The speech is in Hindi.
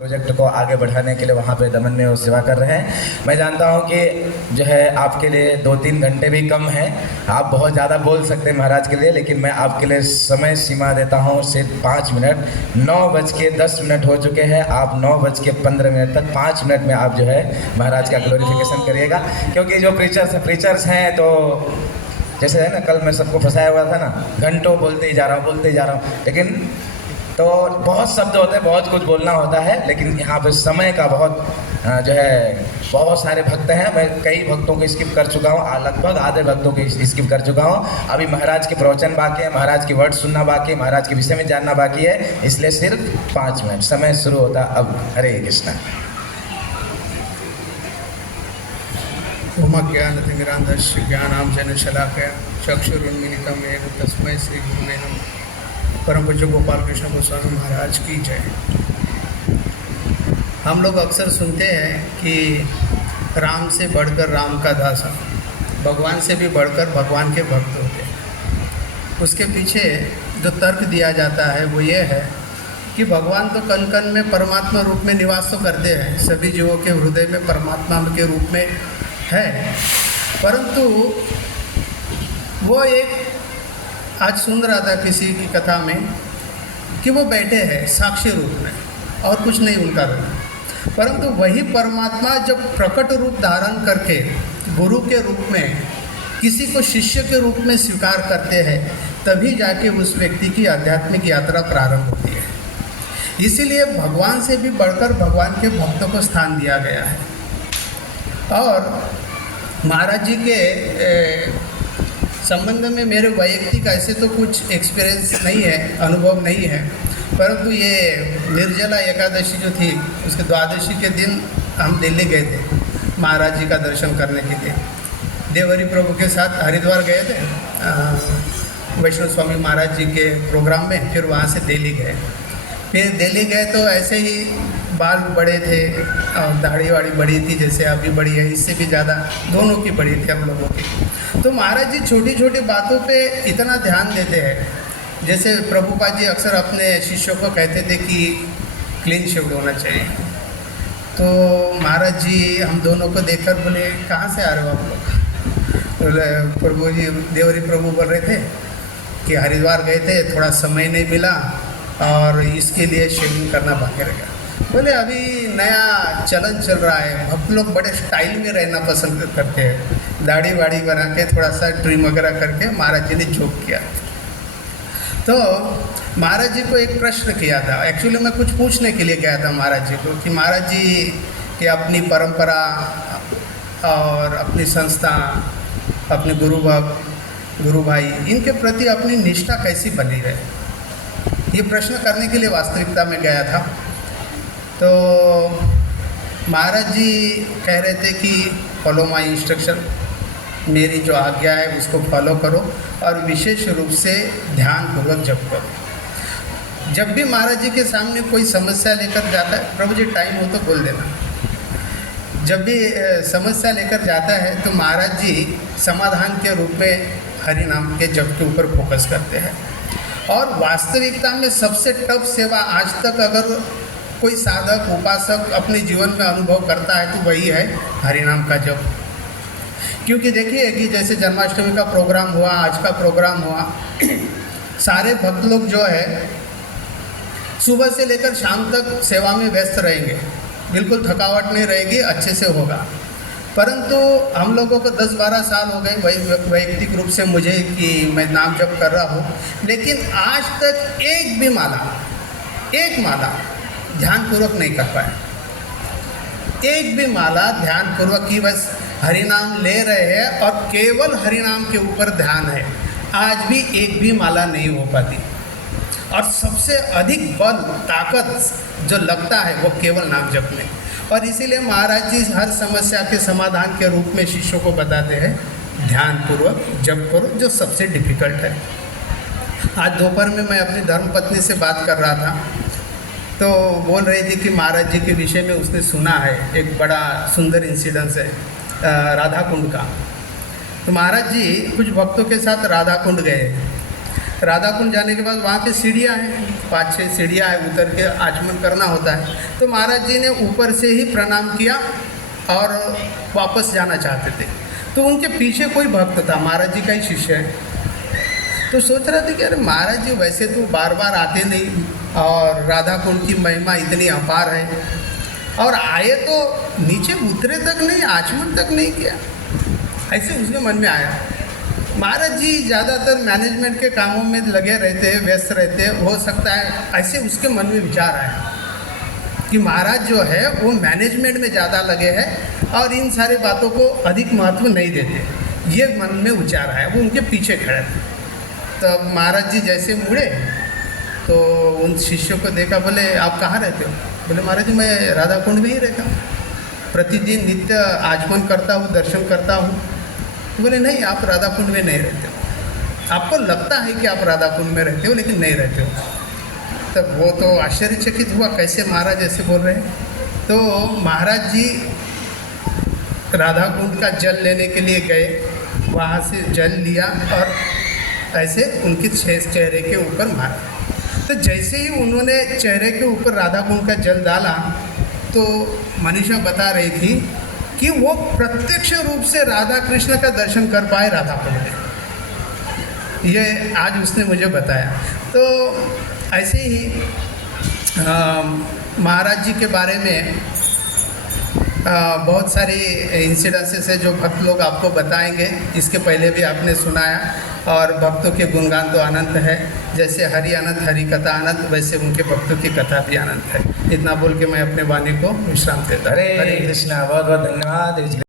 प्रोजेक्ट को आगे बढ़ाने के लिए वहाँ पे दमन में वो सेवा कर रहे हैं। मैं जानता हूँ कि जो है आपके लिए 2-3 घंटे भी कम है, आप बहुत ज़्यादा बोल सकते हैं महाराज के लिए, लेकिन मैं आपके लिए समय सीमा देता हूँ सिर्फ 5 मिनट। 9:10 हो चुके हैं, आप 9:15 तक 5 मिनट में आप जो है महाराज का ग्लोरिफिकेशन करिएगा। क्योंकि जो प्रीचर्स हैं तो जैसे है ना, कल मैं सबको फंसाया हुआ था ना, घंटों बोलते ही जा रहा हूँ, लेकिन तो बहुत शब्द होते हैं, बहुत कुछ बोलना होता है, लेकिन यहाँ पे समय का बहुत जो है बहुत सारे भक्त हैं। मैं कई भक्तों को स्किप कर चुका हूँ, लगभग आधे भक्तों को स्किप कर चुका हूँ। अभी महाराज के प्रवचन बाकी है, महाराज के वर्ड सुनना बाकी है, महाराज के विषय में जानना बाकी है, इसलिए सिर्फ 5 मिनट समय शुरू होता अब। हरे कृष्णा। ज्ञानांजनशलाकया ज्ञानांजनशलाकया चक्षुरुन्मीलितं येन तस्मै श्री गुरुवे नमः। परम पूज्य गोपाल कृष्ण गोस्वामी महाराज की जय। हम लोग अक्सर सुनते हैं कि राम से बढ़कर राम का दासा, भगवान से भी बढ़कर भगवान के भक्त होते हैं। उसके पीछे जो तर्क दिया जाता है वो ये है कि भगवान तो कण कण में परमात्मा रूप में निवास तो करते हैं, सभी जीवों के हृदय में परमात्मा के रूप में है, परंतु वो एक आज सुन रहा था किसी की कथा में कि वो बैठे हैं साक्षी रूप में और कुछ नहीं उनका रूप, परंतु वही परमात्मा जब प्रकट रूप धारण करके गुरु के रूप में किसी को शिष्य के रूप में स्वीकार करते हैं, तभी जाके उस व्यक्ति की आध्यात्मिक यात्रा प्रारंभ होती है। इसीलिए भगवान से भी बढ़कर भगवान के भक्तों को स्थान दिया गया है। और महाराज जी के संबंध में मेरे वैयक्तिक ऐसे तो कुछ एक्सपीरियंस नहीं है, अनुभव नहीं है, परंतु ये निर्जला एकादशी जो थी उसके द्वादशी के दिन हम दिल्ली गए थे महाराज जी का दर्शन करने के लिए। देवरी प्रभु के साथ हरिद्वार गए थे वैष्णव स्वामी महाराज जी के प्रोग्राम में, फिर वहाँ से दिल्ली गए। फिर दिल्ली गए तो ऐसे ही बाल बड़े थे और दाढ़ी वाड़ी बड़ी थी, जैसे अभी बड़ी है, इससे भी ज़्यादा दोनों की बड़ी थी हम लोगों की। तो महाराज जी छोटी छोटी बातों पे इतना ध्यान देते हैं। जैसे प्रभुपाद जी अक्सर अपने शिष्यों को कहते थे कि क्लीन शेव्ड होना चाहिए। तो महाराज जी हम दोनों को देखकर बोले, कहाँ से आ रहे हो आप लोग? प्रभु जी देवरी प्रभु बोल रहे थे कि हरिद्वार गए थे, थोड़ा समय नहीं मिला और इसके लिए शेविंग करना बाकी रह गया। बोले अभी नया चलन चल रहा है, भक्त लोग बड़े स्टाइल में रहना पसंद करते हैं, दाढ़ी वाड़ी बना के थोड़ा सा ट्रिम वगैरह करके। महाराज जी ने जोक किया। तो महाराज जी को एक प्रश्न किया था, एक्चुअली मैं कुछ पूछने के लिए गया था महाराज जी को कि महाराज जी की अपनी परंपरा और अपनी संस्था, अपने गुरु भक्त गुरु भाई, इनके प्रति अपनी निष्ठा कैसी बनी रहे, ये प्रश्न करने के लिए वास्तविकता में गया था। तो महाराज जी कह रहे थे कि फॉलो माय इंस्ट्रक्शन, मेरी जो आज्ञा है उसको फॉलो करो और विशेष रूप से ध्यानपूर्वक जप करो। जब भी महाराज जी के सामने कोई समस्या लेकर जाता है, प्रभु जी टाइम हो तो बोल देना, जब भी समस्या लेकर जाता है तो महाराज जी समाधान के रूप में हरि नाम के जप के ऊपर फोकस करते हैं। और वास्तविकता में सबसे टफ सेवा आज तक अगर कोई साधक उपासक अपने जीवन में अनुभव करता है तो वही है हरिनाम का जप। क्योंकि देखिए कि जैसे जन्माष्टमी का प्रोग्राम हुआ, आज का प्रोग्राम हुआ, सारे भक्त लोग जो है सुबह से लेकर शाम तक सेवा में व्यस्त रहेंगे, बिल्कुल थकावट नहीं रहेगी, अच्छे से होगा। परंतु हम लोगों को 10-12 साल हो गए वैयक्तिक रूप से मुझे कि मैं नाम जप कर रहा हूँ, लेकिन आज तक एक माला ध्यानपूर्वक नहीं कर पाए। एक भी माला ध्यानपूर्वक की बस हरिनाम ले रहे हैं और केवल हरिनाम के ऊपर ध्यान है, आज भी एक भी माला नहीं हो पाती। और सबसे अधिक बल ताकत जो लगता है वो केवल नाम जप में। और इसीलिए महाराज जी हर समस्या के समाधान के रूप में शिष्यों को बताते हैं ध्यानपूर्वक जप करो, जो सबसे डिफिकल्ट है। आज दोपहर में मैं अपनी धर्मपत्नी से बात कर रहा था, तो बोल रही थी कि महाराज जी के विषय में उसने सुना है एक बड़ा सुंदर इंसिडेंस है राधा कुंड का। तो महाराज जी कुछ भक्तों के साथ राधा कुंड गए। राधा कुंड जाने के बाद वहाँ पे सीढ़ियाँ हैं, 5-6 सीढ़ियाँ हैं, उतर के आचमन करना होता है। तो महाराज जी ने ऊपर से ही प्रणाम किया और वापस जाना चाहते थे। तो उनके पीछे कोई भक्त था, महाराज जी का ही शिष्य है। तो सोच रहे थे कि अरे महाराज जी वैसे तो बार बार आते नहीं और राधा कुंड की महिमा इतनी अपार है, और आए तो नीचे उतरे तक नहीं, आचमन तक नहीं किया। ऐसे उसके मन में आया। महाराज जी ज़्यादातर मैनेजमेंट के कामों में लगे रहते हैं, व्यस्त रहते हैं, हो सकता है ऐसे उसके मन में विचार आया कि महाराज जो है वो मैनेजमेंट में ज़्यादा लगे हैं और इन सारी बातों को अधिक महत्व नहीं देते। ये मन में विचार आया। वो उनके पीछे खड़े थे। तब महाराज जी जैसे मुड़े तो उन शिष्यों को देखा, बोले आप कहाँ रहते हो? बोले महाराज जी मैं राधा कुंड में ही रहता हूँ, प्रतिदिन नित्य आचमन करता हूँ, दर्शन करता हूँ। बोले नहीं, आप राधा कुंड में नहीं रहते हो, आपको लगता है कि आप राधा कुंड में रहते हो लेकिन नहीं रहते हो। तब वो तो आश्चर्यचकित हुआ, कैसे महाराज ऐसे बोल रहे हैं। तो महाराज जी राधा कुंड का जल लेने के लिए गए, वहाँ से जल लिया और ऐसे उनके चेहरे के ऊपर मारा। तो जैसे ही उन्होंने चेहरे के ऊपर राधा कुंड का जल डाला तो मनीषा बता रही थी कि वो प्रत्यक्ष रूप से राधा कृष्ण का दर्शन कर पाए राधा कुंड में। ये आज उसने मुझे बताया। तो ऐसे ही महाराज जी के बारे में बहुत सारी इंसिडेंसेस है जो भक्त लोग आपको बताएंगे। इसके पहले भी आपने सुनाया, और भक्तों के गुणगान तो अनंत है। जैसे हरि अनंत, हरि कथा अनंत, वैसे उनके भक्तों की कथा भी अनंत है। इतना बोल के मैं अपने वाणी को विश्राम देता हूं। हरे कृष्णा। बहुत बहुत धन्यवाद।